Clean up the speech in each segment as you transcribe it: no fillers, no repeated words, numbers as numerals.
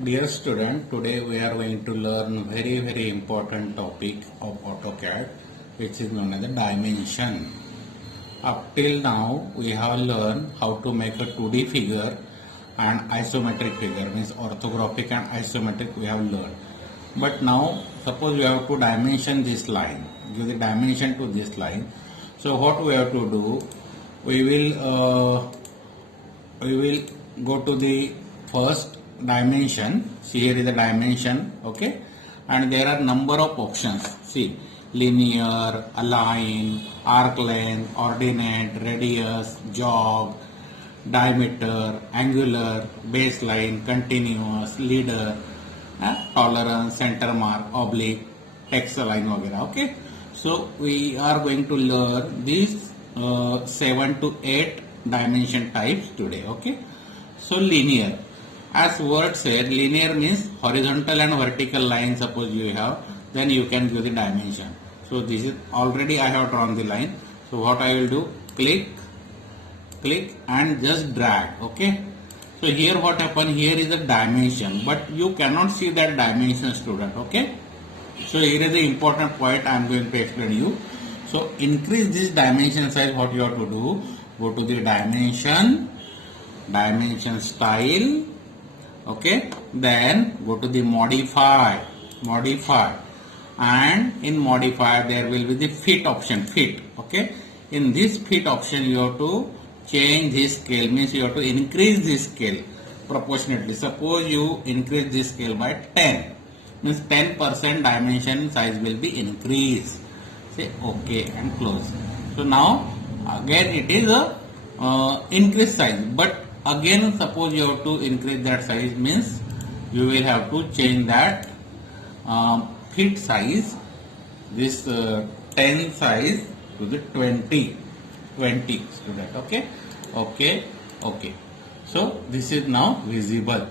Dear student, today we are going to learn very important topic of AutoCAD, which is known as the dimension. Up till now we have learned how to make a 2D figure and isometric figure, means orthographic and isometric we have learned. But now suppose we have to dimension this line, give the dimension to this line. So what we have to do, we will go to the first dimension. See, here is the dimension, okay, and there are number of options. See, linear, align, arc length, ordinate, radius, jog, diameter, angular, baseline, continuous, leader, tolerance, center mark, oblique, text align वगैरह. Okay, so we are going to learn these 7 to 8 dimension types today. Okay, so linear, as word said, linear means horizontal and vertical line. Suppose you have, then you can give the dimension. So this is already I have drawn the line. So what I will do, click and just drag. Okay, so here what happen, here is the dimension, but you cannot see that dimension, student. Okay, so here is the important point I am going to explain you. So increase this dimension size. What you have to do, go to the dimension style. Okay, then go to the modify, and in modify there will be the fit option, fit. Okay, in this fit option you have to change this scale, means you have to increase this scale proportionately. Suppose you increase this scale by 10, means 10% dimension size will be increased. Say okay and close. So now again it is a increase size, but again suppose you have to increase that size, means you will have to change that fit size, this 10 size to the 20 student. Okay. So this is now visible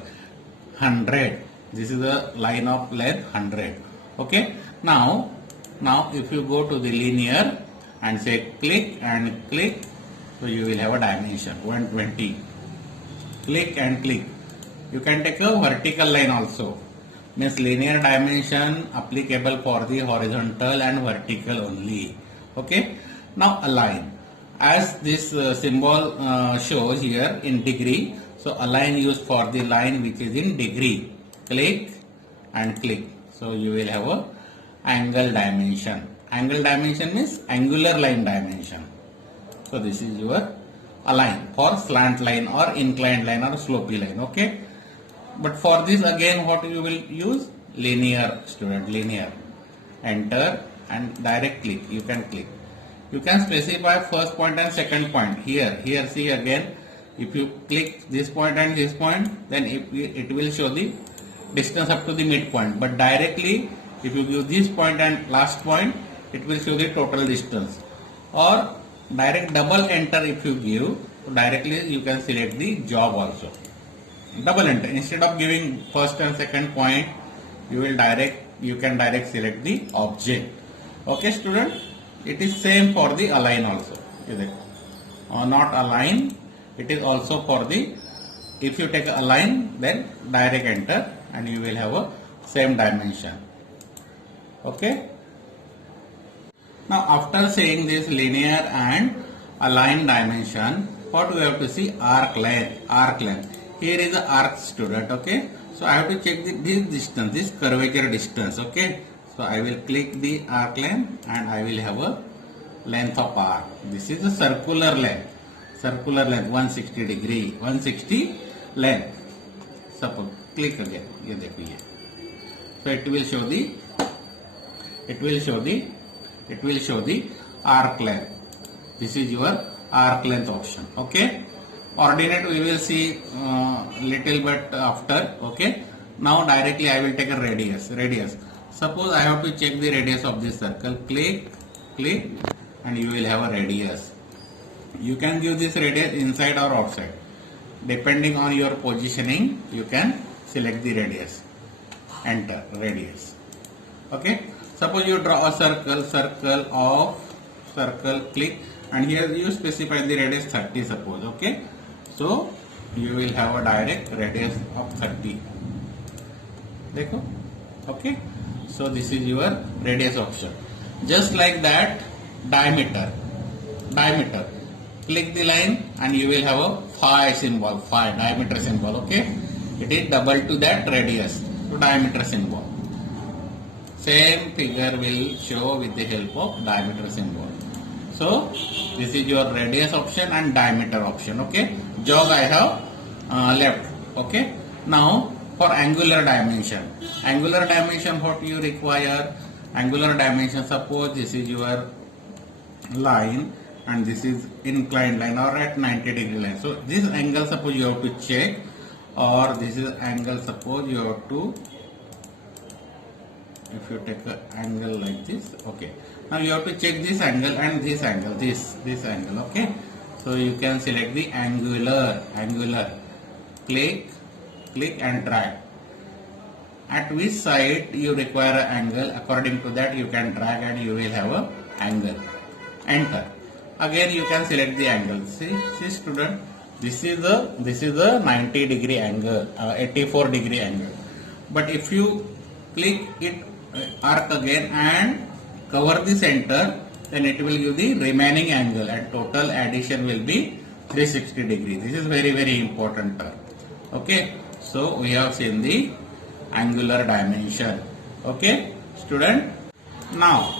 100. This is the line of length 100. Okay, now if you go to the linear and say click, so you will have a dimension 120. Click and click. You can take a vertical line also, means linear dimension applicable for the horizontal and vertical only. Okay, now align, as this symbol shows here in degree. So align used for the line which is in degree. Click and click. So you will have a angle dimension. Angle dimension means angular line dimension. So this is your align for slant line or inclined line or slopey line. Okay, but for this again what you will use, linear, student, linear. Enter and direct click. You can click. You can specify first point and second point. Here see again, if you click this point and this point, then it will show the distance up to the midpoint. But directly if you give this point and last point, it will show the total distance. Or direct double enter if you give, directly you can select the job also. Double enter, instead of giving first and second point, you can direct select the object. Okay, student, it is same for the align also. Not align, it is also for the, if you take align, then direct enter and you will have a same dimension. Okay. Now after saying this linear and align dimension, what we have to see, arc length. Here is the arc, student. Okay, so I have to check this distance, this curvature distance. Okay, so I will click the arc length and I will have a length of arc. This is the circular length 160 degree, 160 length. Suppose click again, so it will show the arc length. This is your arc length option. Okay, ordinate we will see little bit after. Okay, now directly I will take a radius. Suppose I have to check the radius of this circle. Click and you will have a radius. You can give this radius inside or outside, depending on your positioning. You can select the radius. Enter radius. Okay, suppose you draw a circle, click, and here you specify the radius 30, suppose. Okay, so you will have a direct radius of 30. देखो. Okay, so this is your radius option. Just like that, diameter. Click the line and you will have a phi symbol, phi diameter symbol. Okay, it is double to that radius, to diameter symbol. Same figure will show with the help of diameter symbol. So this is your radius option and diameter option. Okay, jog I have left. Okay, now for angular dimension. Angular dimension, what you require? Angular dimension, suppose this is your line and this is inclined line or at 90-degree line. So this angle suppose you have to check, or this is angle suppose you have to, if you take an angle like this. Okay, now you have to check this angle and this angle, this angle. Okay, so you can select the angular, click and drag. At which side you require an angle, according to that you can drag and you will have a angle. Enter. Again you can select the angle. See student, this is the 90-degree angle, 84-degree angle. But if you click it arc again and cover the center, then it will give the remaining angle and total addition will be 360 degrees. This is very important term. Okay, so we have seen the angular dimension. Okay, student. Now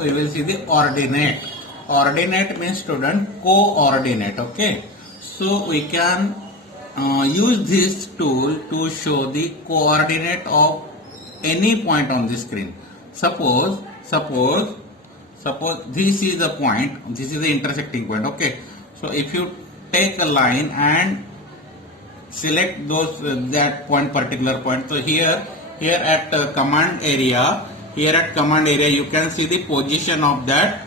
we will see the ordinate. Ordinate means student coordinate. Okay, so we can use this tool to show the coordinate of any point on the screen. Suppose this is the point, this is the intersecting point. Okay, so if you take a line and select that particular point. So here at command area, you can see the position of that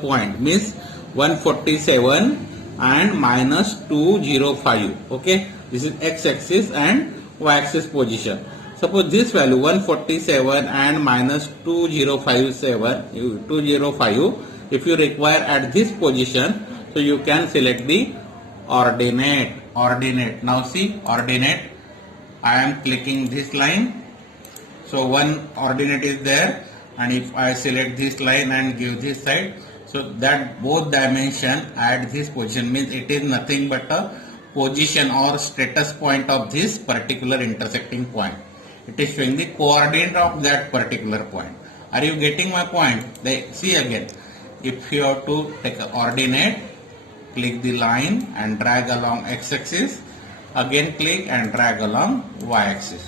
point, means 147 and minus 205. Okay, this is x-axis and y-axis position. Suppose this value 147 and minus 205, if you require at this position, so you can select the ordinate. Now see ordinate, I am clicking this line, so one ordinate is there, and if I select this line and give this side, so that both dimension at this position, means it is nothing but a position or status point of this particular intersecting point. It is showing the coordinate of that particular point. Are you getting my point? See again, if you have to take an ordinate, click the line and drag along x-axis, again click and drag along y-axis.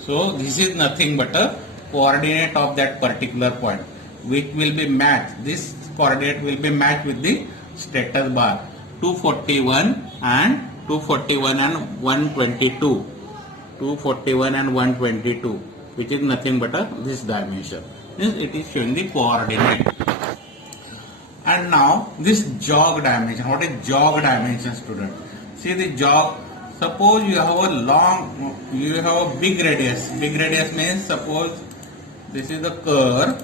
So this is nothing but a coordinate of that particular point, which will be matched. This coordinate will be matched with the status bar 241 and 122. 241 and 122, which is nothing but this dimension. It is showing the coordinate. And now this jog dimension. What is jog dimension, student? See the jog. Suppose you have a big radius. Big radius means suppose this is the curve,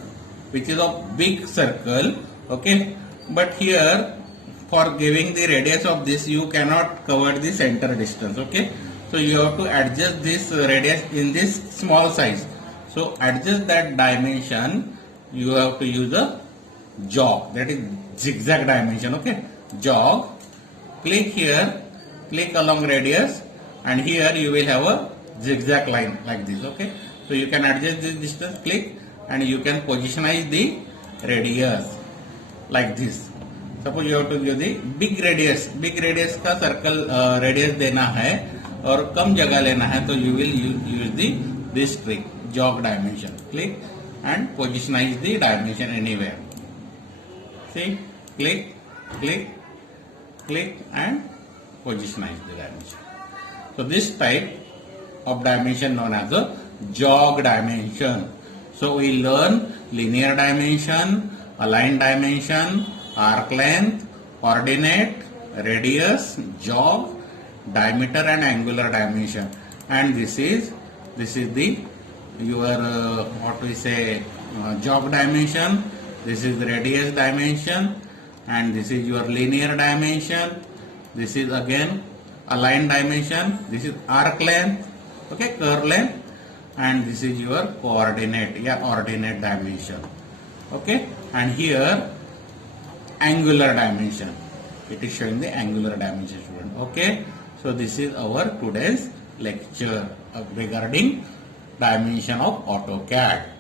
which is a big circle. Okay, but here for giving the radius of this, you cannot cover the center distance. Okay, so you have to adjust this radius in this small size. So adjust that dimension. You have to use a jog, that is zigzag dimension. Okay, jog, click here, click along radius, and here you will have a zigzag line like this. Okay, so you can adjust this distance, click, and you can positionize the radius like this. Suppose you have to give the big radius का circle radius देना है और कम जगह लेना है, तो you will use this trick, jog dimension. Click and positionize the dimension anywhere. See, click and positionize the dimension. So this type of dimension known as a jog dimension. So we learn linear dimension, align dimension, arc length, ordinate, radius, jog, diameter and angular dimension. And this is the your what we say jog dimension. This is the radius dimension, and this is your linear dimension. This is again align dimension, this is arc length, okay, curve length, and this is your coordinate, ordinate dimension, okay, and here angular dimension, it is showing the angular dimension, student. Okay, so this is our today's lecture regarding dimension of AutoCAD.